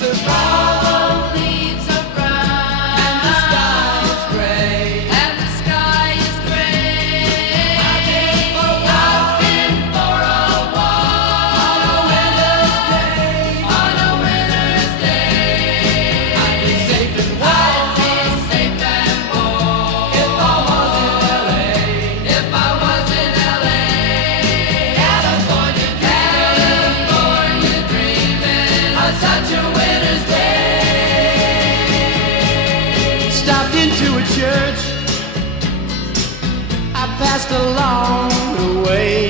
leaves are brown. All the leaves are brown. And the sky is gray. And the sky is gray. I've been for a walk on a winter's day. On a winter's day. I'd be safe and warm I'd be safe and warm if I was in LA. if I was in LA. California dreaming on such a winter's day. Stopped into a church. I passed along the way.